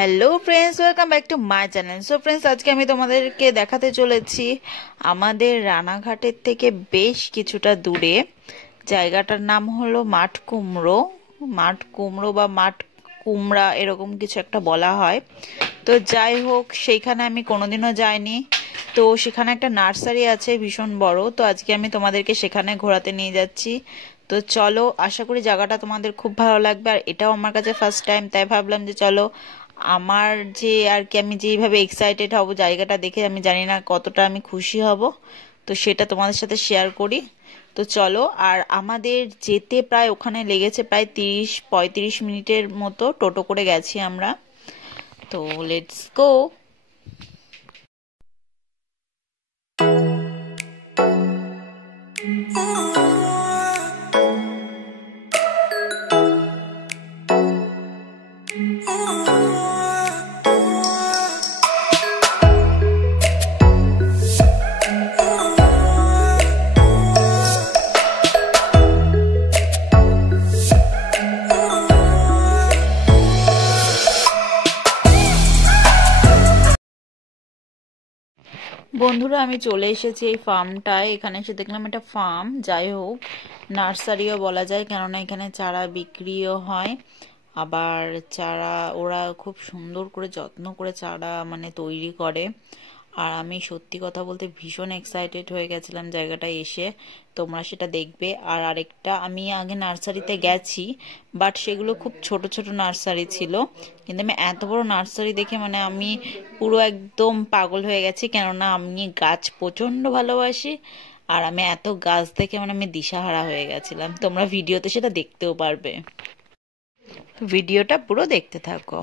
Hello friends, welcome back to my channel. So friends, আজকে আমি তোমাদেরকে দেখাতে চলেছি আমাদের রানাঘাটের থেকে বেশ কিছুটা দূরে জায়গাটার নাম হলো মাঠ কুমড়ো। মাঠ কুমড়ো বা মাঠ কুমড়া এরকম কিছু একটা বলা হয়। তো যাই হোক, সেইখানে আমি কোনোদিনও যাইনি। তো সেখানে একটা নার্সারি আছে ভীষণ বড়। তো আজকে আমি তোমাদেরকে সেখানে ঘোরাতে নিয়ে যাচ্ছি। তো চলো, আশা করি জায়গাটা তোমাদের খুব ভালো লাগবে। আর এটাও আমার কাছে ফার্স্ট টাইম, তাই ভাবলাম যে চলো আমার যে আর কি আমি যেইভাবে এক্সাইটেড হব জায়গাটা দেখে, আমি জানি না কতটা আমি খুশি হব। তো সেটা তোমাদের সাথে শেয়ার করি। তো চলো, আর আমাদের যেতে প্রায় ওখানে লেগেছে প্রায় 30-35 মিনিটের মতো, টোটো করে গেছি আমরা। তো লেটস গো। বন্ধুরা, আমি চলে এসেছি এই ফার্মটায়। এখানে এসে দেখলাম এটা ফার্ম, যাই হোক নার্সারিও বলা যায়, কেননা এখানে চারা বিক্রিও হয়। আবার চারা ওরা খুব সুন্দর করে যত্ন করে চারা তৈরি করে। আর আমি সত্যি কথা বলতে ভীষণ এক্সাইটেড হয়ে গেছিলাম জায়গাটায় এসে। তোমরা সেটা দেখবে। আর আরেকটা, আমি আগে নার্সারিতে গেছি, বাট সেগুলো খুব ছোট ছোট নার্সারি ছিল। কিন্তু আমি এত বড় নার্সারি দেখে আমি পুরো একদম পাগল হয়ে গেছি, কেননা আমি গাছ প্রচন্ড ভালোবাসি। আর আমি এত গাছ দেখে আমি দিশাহারা হয়ে গেছিলাম। তোমরা ভিডিওতে সেটা দেখতেও পারবে। ভিডিওটা পুরো দেখতে থাকো।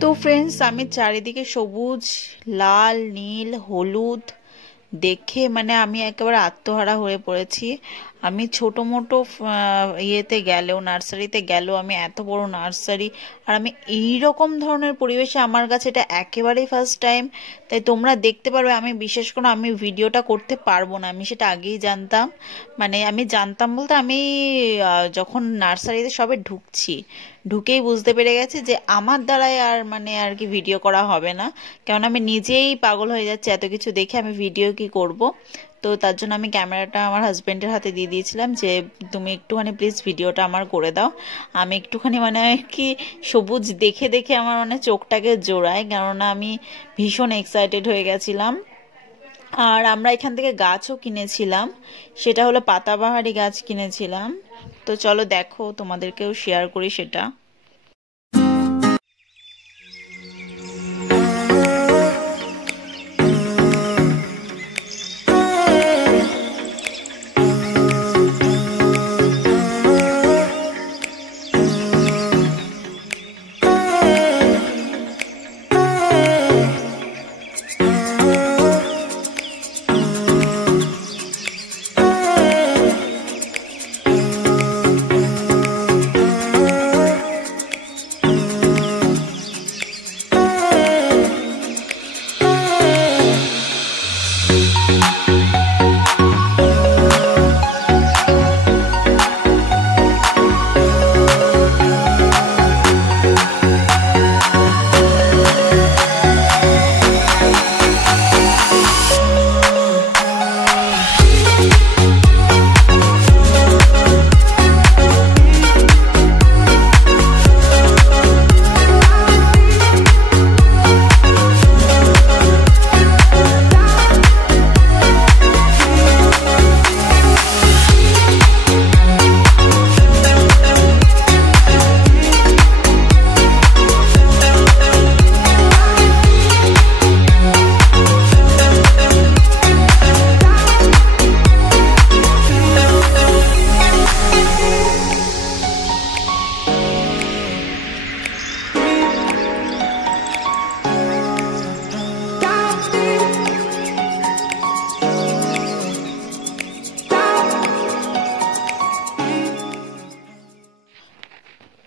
তো ফ্রেন্ডস, আমি চারিদিকে সবুজ, লাল, নীল, হলুদ দেখে মানে আমি একেবারে আত্মহারা হয়ে পড়েছি। আমি ছোট মোটো ইয়েতে গেলেও, নার্সারিতে গেলেও, আমি এত বড় নার্সারি আর আমি এইরকম ধরনের পরিবেশে, আমার কাছে এটা একেবারেই ফার্স্ট টাইম। তাই তোমরা দেখতে পারবে, আমি বিশেষ করে আমি ভিডিওটা করতে পারবো না, আমি সেটা আগেই জানতাম। মানে আমি জানতাম বলতে, আমি যখন নার্সারিতে সবে ঢুকেই বুঝতে পেরে গেছি যে আমার দ্বারাই আর মানে আর কি ভিডিও করা হবে না, কারণ আমি নিজেই পাগল হয়ে যাচ্ছি এত কিছু দেখে, আমি ভিডিও কি করব। তো তার জন্য আমি ক্যামেরাটা আমার হাজবেন্ডের হাতে দিয়ে দিয়েছিলাম যে তুমি একটুখানি প্লিজ ভিডিওটা আমার করে দাও। আমি একটুখানি মানে কি সবুজ দেখে দেখে আমার মানে চোখটাকে জোড়ায়, কেননা আমি ভীষণ এক্সাইটেড হয়ে গেছিলাম। আর আমরা এখান থেকে গাছও কিনেছিলাম, সেটা হলো পাতাবাহারি গাছ কিনেছিলাম। তো চলো দেখো, তোমাদেরকেও শেয়ার করি সেটা।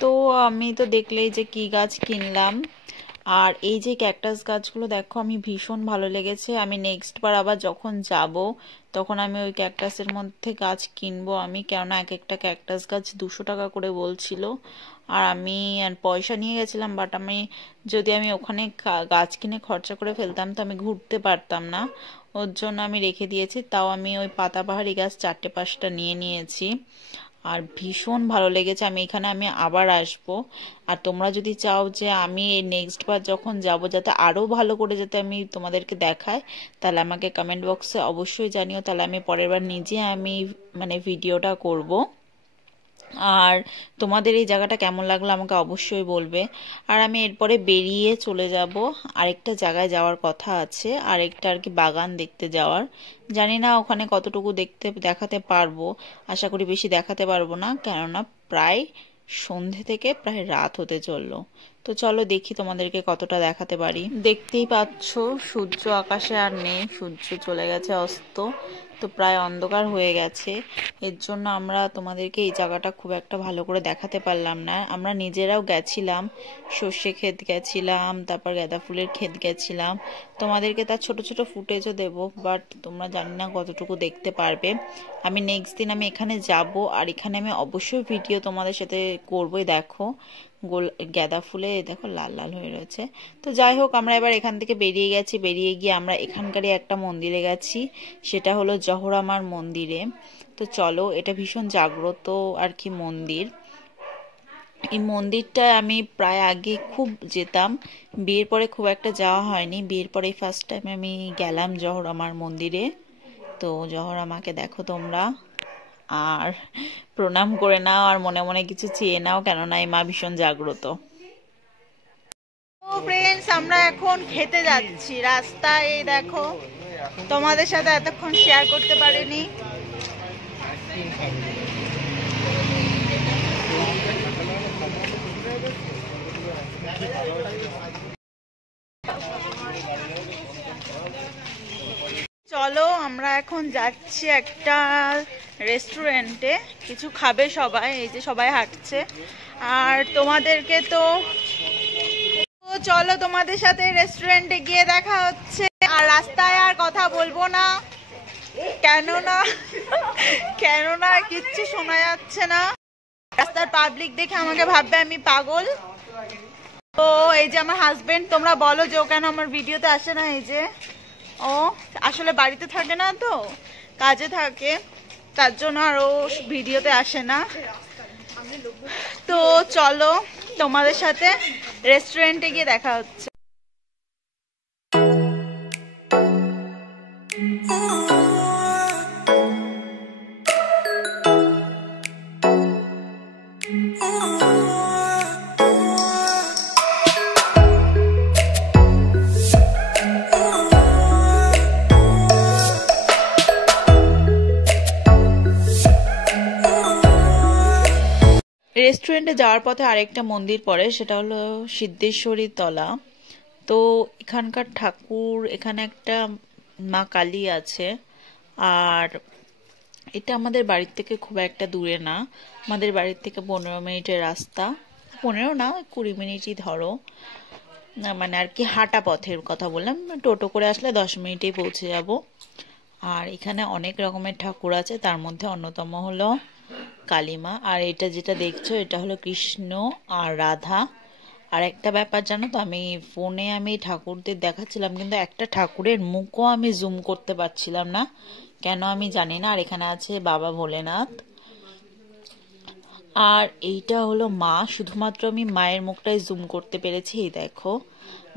তো আমি তো দেখলেই যে কি গাছ কিনলাম, আর এই যে ক্যাকটাস গাছগুলো দেখো, আমি ভীষণ ভালো লেগেছে। আমি নেক্সট বার আবার যখন যাব তখন আমি ওই ক্যাকটাসের মধ্যে গাছ কিনবো আমি, কেননা এক একটা ক্যাকটাস গাছ 200 টাকা করে বলছিল। আর আমি পয়সা নিয়ে গেছিলাম, বাট যদি আমি ওখানে গাছ কিনে খরচা করে ফেলতাম তো আমি ঘুরতে পারতাম না, ওর জন্য আমি রেখে দিয়েছি। তাও আমি ওই পাতাবাহারি গাছ 4-5টা নিয়ে নিয়েছি, আর ভীষণ ভালো লেগেছে। আমি আবার আসব। আর তোমরা যদি চাও যে আমি নেক্সট বার যখন যাব যাতে আরো ভালো করে যাতে আমি তোমাদেরকে দেখাই, তাহলে আমাকে কমেন্ট বক্সে অবশ্যই জানিও, তাহলে আমি পরের বার নিজে আমি মানে ভিডিওটা করব। আর তোমাদের এই জায়গাটা কেমন লাগলো আমাকে অবশ্যই বলবে। আর আমি এরপরে বেরিয়ে চলে যাব, আরেকটা জায়গায় যাওয়ার কথা আছে, আরেকটা আর কি বাগান দেখতে যাওয়ার। জানি না ওখানে কতটুকু দেখাতে পারবো, আশা করি বেশি দেখাতে পারবো না, কেননা প্রায় সন্ধে থেকে প্রায় রাত হতে চললো। তো চলো দেখি তোমাদেরকে কতটা দেখাতে পারি। দেখতেই পাচ্ছ সূর্য আকাশে আর নেই, সূর্য চলে গেছে অস্ত, তো প্রায় অন্ধকার হয়ে গেছে। এর জন্য আমরা তোমাদেরকে এই জায়গাটা খুব একটা ভালো করে দেখাতে পারলাম না। আমরা নিজেরাও গেছিলাম, সর্ষে ক্ষেত গেছিলাম, তারপর গাঁদা ফুলের ক্ষেত গেছিলাম, তোমাদেরকে তার ছোট ছোট ফুটেজও দেবো, বাট তোমরা জানি না কতটুকু দেখতে পারবে। আমি নেক্সট দিন আমি এখানে যাব, আর এখানে আমি অবশ্যই ভিডিও তোমাদের সাথে করবোই। দেখো গাঁদা ফুলে দেখো লাল লাল হয়ে রয়েছে। তো যাই হোক, আমরা এবার এখান থেকে বেরিয়ে গেছি। বেরিয়ে গিয়ে আমরা এখানকারই একটা মন্দিরে গেছি, সেটা হলো জহরামার মন্দিরে। তো চলো, এটা ভীষণ জাগ্রত আর কি মন্দির। এই মন্দিরটা আমি প্রায় আগে খুব যেতাম, বিয়ের পরে খুব একটা যাওয়া হয়নি, বিয়ের পরে ফার্স্ট টাইম আমি গেলাম জহরামার মন্দিরে। তো জহরামাকে দেখো তোমরা, আর প্রণাম করে নাও, আর মনে মনে কিছু চেয়ে নাও, কেননা এই মা ভীষণ জাগ্রত। ফ্রেন্ডস, আমরা এখন খেতে যাচ্ছি রাস্তায়, এই দেখো, তোমাদের সাথে এতক্ষণ শেয়ার করতে পারিনি। চলো আমরা এখন যাচ্ছি একটা রেস্টুরেন্টে, কিছু খাবে সবাই, এই যে সবাই হাঁটছে। আর তোমাদেরকে তো চলো তোমাদের সাথে রেস্টুরেন্টে গিয়ে দেখা হচ্ছে। আর রাস্তায় আর কথা বলবো না, কেননা কিচ্ছু শোনা যাচ্ছে না। রাস্তার পাবলিক দেখে আমাকে ভাববে আমি পাগল। তো এই যে আমার হাজবেন্ড, তোমরা বলো যে ও কেন আমার ভিডিওতে আসে না। এই যে ও আসলে বাড়িতে থাকে না, তো কাজে থাকে, তার জন্য আর ও ভিডিওতে আসে না। তো চলো তোমাদের সাথে রেস্টুরেন্টে গিয়ে দেখা হচ্ছে। রেস্টুরেন্টে যাওয়ার পথে আরেকটা মন্দির পড়ে, সেটা হলো সিদ্ধেশ্বরী তলা। তো এখানকার ঠাকুর, এখানে একটা মা কালী আছে। আর এটা আমাদের বাড়ির থেকে খুব একটা দূরে না, আমাদের বাড়ির থেকে 15 মিনিটের রাস্তা, 15 না 20 মিনিটই ধরো, মানে আর কি হাঁটা পথের কথা বললাম। টোটো করে আসলে 10 মিনিটেই পৌঁছে যাব। আর এখানে অনেক রকমের ঠাকুর আছে, তার মধ্যে অন্যতম হলো কালীমা। আর এটা যেটা দেখছো এটা হলো কৃষ্ণ আর রাধা। আর একটা ব্যাপার জানো তো, আমি ফোনে ঠাকুরদের দেখাচ্ছিলাম, কিন্তু একটা ঠাকুরের মুখও আমি জুম করতে পারছিলাম না, কেন আমি জানি না। আর এখানে আছে বাবা ভোলেনাথ। আর এইটা হলো মা, শুধুমাত্র আমি মায়ের মুখটাই জুম করতে পেরেছি। এই দেখো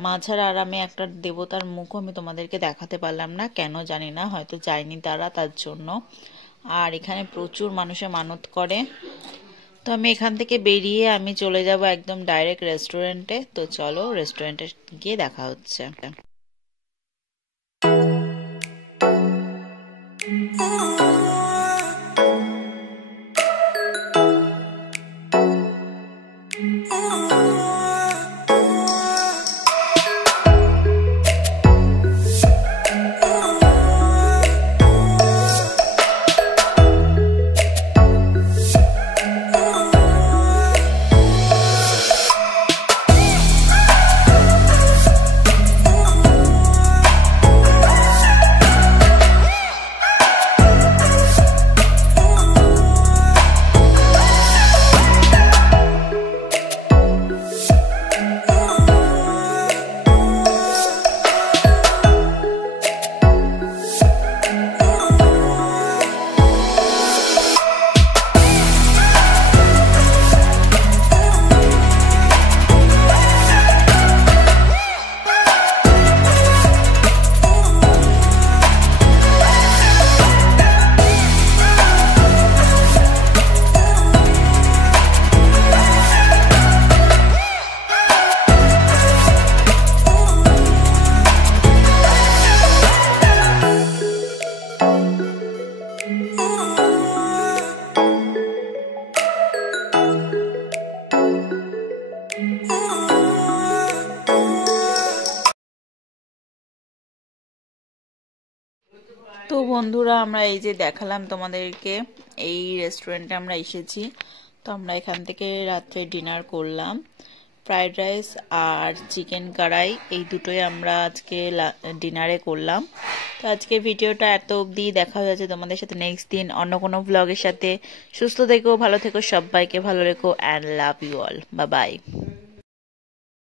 মা ছাড়া আর আমি একটা দেবতার মুখও আমি তোমাদেরকে দেখাতে পারলাম না, কেন জানি না, হয়তো যায়নি তারা, তার জন্য। আর এখানে প্রচুর মানুষে মানত করে। তো আমি এখান থেকে বেরিয়ে আমি চলে যাব একদম ডাইরেক্ট রেস্টুরেন্টে। তো চলো রেস্টুরেন্টে গিয়ে দেখা হচ্ছে। তো বন্ধুরা, আমরা এই যে দেখালাম তোমাদেরকে, এই রেস্টুরেন্টে আমরা এসেছি। তো আমরা এখান থেকে রাত্রে ডিনার করলাম, ফ্রাইড রাইস আর চিকেন কড়াই, এই দুটোই আমরা আজকে ডিনারে করলাম। তো আজকে ভিডিওটা এত অবধি, দেখা হয়ে যাচ্ছে তোমাদের সাথে নেক্সট দিন অন্য কোনো ব্লগের সাথে। সুস্থ থেকো, ভালো থেকো, সবাইকে ভালো রেখো, and love you all, bye by.